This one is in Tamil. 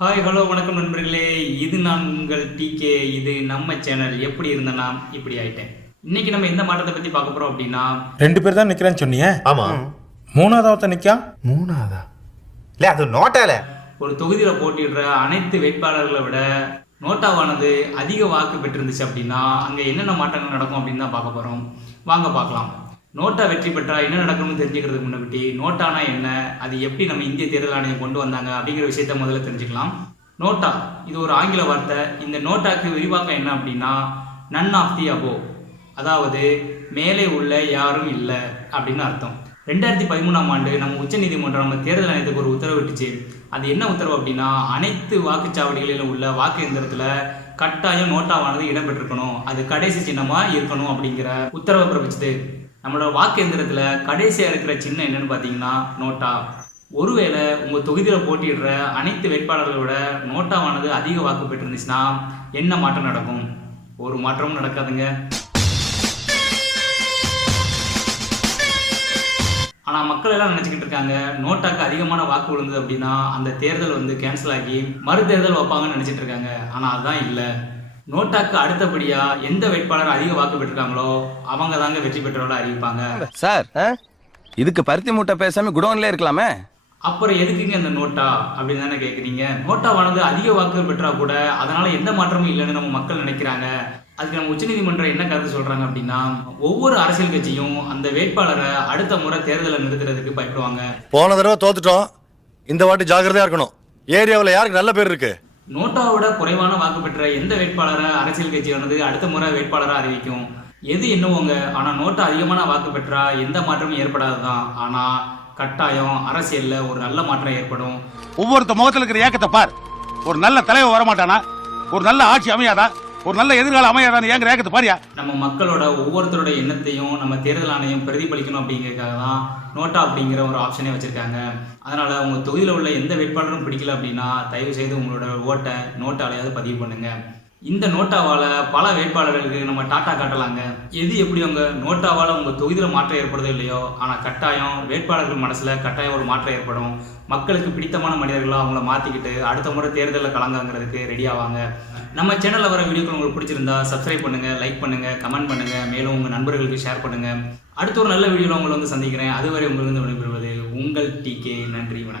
ஹாய் ஹலோ வணக்கம் நண்பர்களே. இது நான் உங்கள் டிகே. இது நம்ம சேனல். எப்படி இருந்தேன்னா இப்படி ஆயிட்டேன். இன்னைக்கு நம்ம எந்த மாற்றத்தை பத்தி பார்க்க போறோம் அப்படின்னா, 2 பேர் தான் நிக்கிறேன்னு சொன்னீங்க. ஆமா. மூணாவது ஒருத்தன் நிக்கா. மூணாவதா? இல்ல அது நோட்டால. ஒரு தொகுதியில போட்டியிடுற அனைத்து வேட்பாளர்களை விட நோட்டாவானது அதிக வாக்கு பெற்றிருந்துச்சு அப்படின்னா அங்க என்னென்ன மாற்றங்கள் நடக்கும் அப்படின்னு தான் பார்க்க போறோம். வாங்க பார்க்கலாம். நோட்டா வெற்றி பெற்றா என்ன நடக்கணும்னு தெரிஞ்சுக்கிறதுக்கு முன்னாடி நோட்டானா என்ன, அது எப்படி நம்ம இந்திய தேர்தல் ஆணையம் கொண்டு வந்தாங்க அப்படிங்கிற விஷயத்த முதல்ல தெரிஞ்சுக்கலாம். நோட்டா இது ஒரு ஆங்கில வார்த்தை. இந்த நோட்டாக்கு விரிவாக்கம் என்ன அப்படின்னா நன் ஆஃப் தி அபோ, அதாவது மேலே உள்ள யாரும் இல்லை அப்படின்னு அர்த்தம். 2013ஆம் ஆண்டு நம்ம உச்சநீதிமன்றம் நம்ம தேர்தல் ஆணையத்துக்கு ஒரு உத்தரவு விட்டுச்சு. அது என்ன உத்தரவு அப்படின்னா, அனைத்து வாக்குச்சாவடிகளிலும் உள்ள வாக்கு எந்திரத்தில் கட்டாயம் நோட்டாவானது இடம்பெற்றிருக்கணும், அது கடைசி சின்னமா இருக்கணும் அப்படிங்கிற உத்தரவை பிறப்பிச்சது. நம்மளோட வாக்கு எந்திரத்துல கடைசியா இருக்கிற சின்னம் என்னன்னு பாத்தீங்கன்னா நோட்டா. ஒருவேளை உங்க தொகுதியில போட்டியிடுற அனைத்து வேட்பாளர்களோட நோட்டாவானது அதிக வாக்கு பெற்றிருந்துச்சுன்னா என்ன மாற்றம் நடக்கும்? ஒரு மாற்றமும் நடக்காதுங்க. ஆனா மக்கள் எல்லாம் நினைச்சுக்கிட்டு இருக்காங்க, நோட்டாக்கு அதிகமான வாக்கு விழுந்தது அப்படின்னா அந்த தேர்தல் கேன்சல் ஆகி மறு தேர்தல் வைப்பாங்கன்னு நினைச்சிட்டு இருக்காங்க. ஆனா அதுதான் இல்லை. நோட்டாக்கு அடுத்தபடியா எந்த வேட்பாளர் அதிக வாக்கு பெற்றிருக்காங்களோ அவங்க தாங்க வெற்றி பெற்றவர்களா அறிவிப்பாங்க. சார், இதுக்கு பருத்தி மூட்டை பேசாம குடோன்ல இருக்கலாமே. அப்புறம் எதுக்குங்க இந்த நோட்டா அப்படின்னு தானே கேட்குறீங்க. நோட்டாவானது அதிக வாக்குகள் பெற்றா கூட அதனால எந்த மாற்றமும் இல்லைன்னு நம்ம மக்கள் நினைக்கிறாங்க. அதுக்கு நம்ம உச்சநீதிமன்றம் என்ன கருத்து சொல்றாங்க அப்படின்னா, ஒவ்வொரு அரசியல் கட்சியும் அந்த வேட்பாளரை அடுத்த முறை தேர்தலை நிறுத்துறதுக்கு பயப்படுவாங்க. போன தடவை தோத்துட்டோம், இந்த வாட்டி ஜாக்கிரதையா இருக்கணும். ஏரியாவில் யாருக்கு நல்ல பேர் இருக்கு? நோட்டாவோட குறைவான வாக்கு பெற்ற எந்த வேட்பாளரை அரசியல் கட்சியானது அடுத்த முறை வேட்பாளராக அறிவிக்கும். எது என்னவோங்க, ஆனா நோட்டா அதிகமான வாக்கு பெற்றா எந்த மாற்றமும் ஏற்படாதுதான். ஆனா கட்டாயம் அரசியல்ல ஒரு நல்ல மாற்றம் ஏற்படும். ஒவ்வொருத்த முகத்தில் இருக்கிற ஏக்கத்தை பார். ஒரு நல்ல தலைவர் வரமாட்டானா? ஒரு நல்ல ஆட்சி அமையாதா? ஒரு நல்ல எதிர்காலம் அமையாதான்னு ஏங்கிற ஏக்கத்தை பாரியா? நம்ம மக்களோட ஒவ்வொருத்தரோட எண்ணத்தையும் நம்ம தேர்தல் ஆணையம் பிரதிபலிக்கணும் அப்படிங்கிறதுக்காக தான் நோட்டா அப்படிங்கிற ஒரு ஆப்ஷனே வச்சிருக்காங்க. அதனால உங்க தொகுதியில் உள்ள எந்த வேட்பாளரும் பிடிக்கல அப்படின்னா தயவு செய்து உங்களோட ஓட்டை நோட்டாலையாவது பதிவு பண்ணுங்க. இந்த நோட்டாவால பல வேட்பாளர்களுக்கு நம்ம டாட்டா காட்டலாங்க. எது எப்படி உங்க நோட்டாவால உங்க தொகுதியில் மாற்றம் ஏற்படுதோ இல்லையோ, ஆனா கட்டாயம் வேட்பாளர்கள் மனசுல கட்டாயம் ஒரு மாற்றம் ஏற்படும். மக்களுக்கு பிடித்தமான மனிதர்களா அவங்கள மாத்திக்கிட்டு அடுத்த முறை தேர்தலில் கலங்காங்கிறதுக்கு ரெடி ஆவாங்க. நம்ம சேனல்ல வர வீடியோக்கள் உங்களுக்கு பிடிச்சிருந்தா சப்ஸ்கிரைப் பண்ணுங்க, லைக் பண்ணுங்க, கமெண்ட் பண்ணுங்க, மேலும் உங்க நண்பர்களுக்கு ஷேர் பண்ணுங்க. அடுத்த ஒரு நல்ல வீடியோல உங்களை சந்திக்கிறேன். அதுவரை உங்களுக்கு விடைபெறுவது உங்கள் டிகே. நன்றி, வணக்கம்.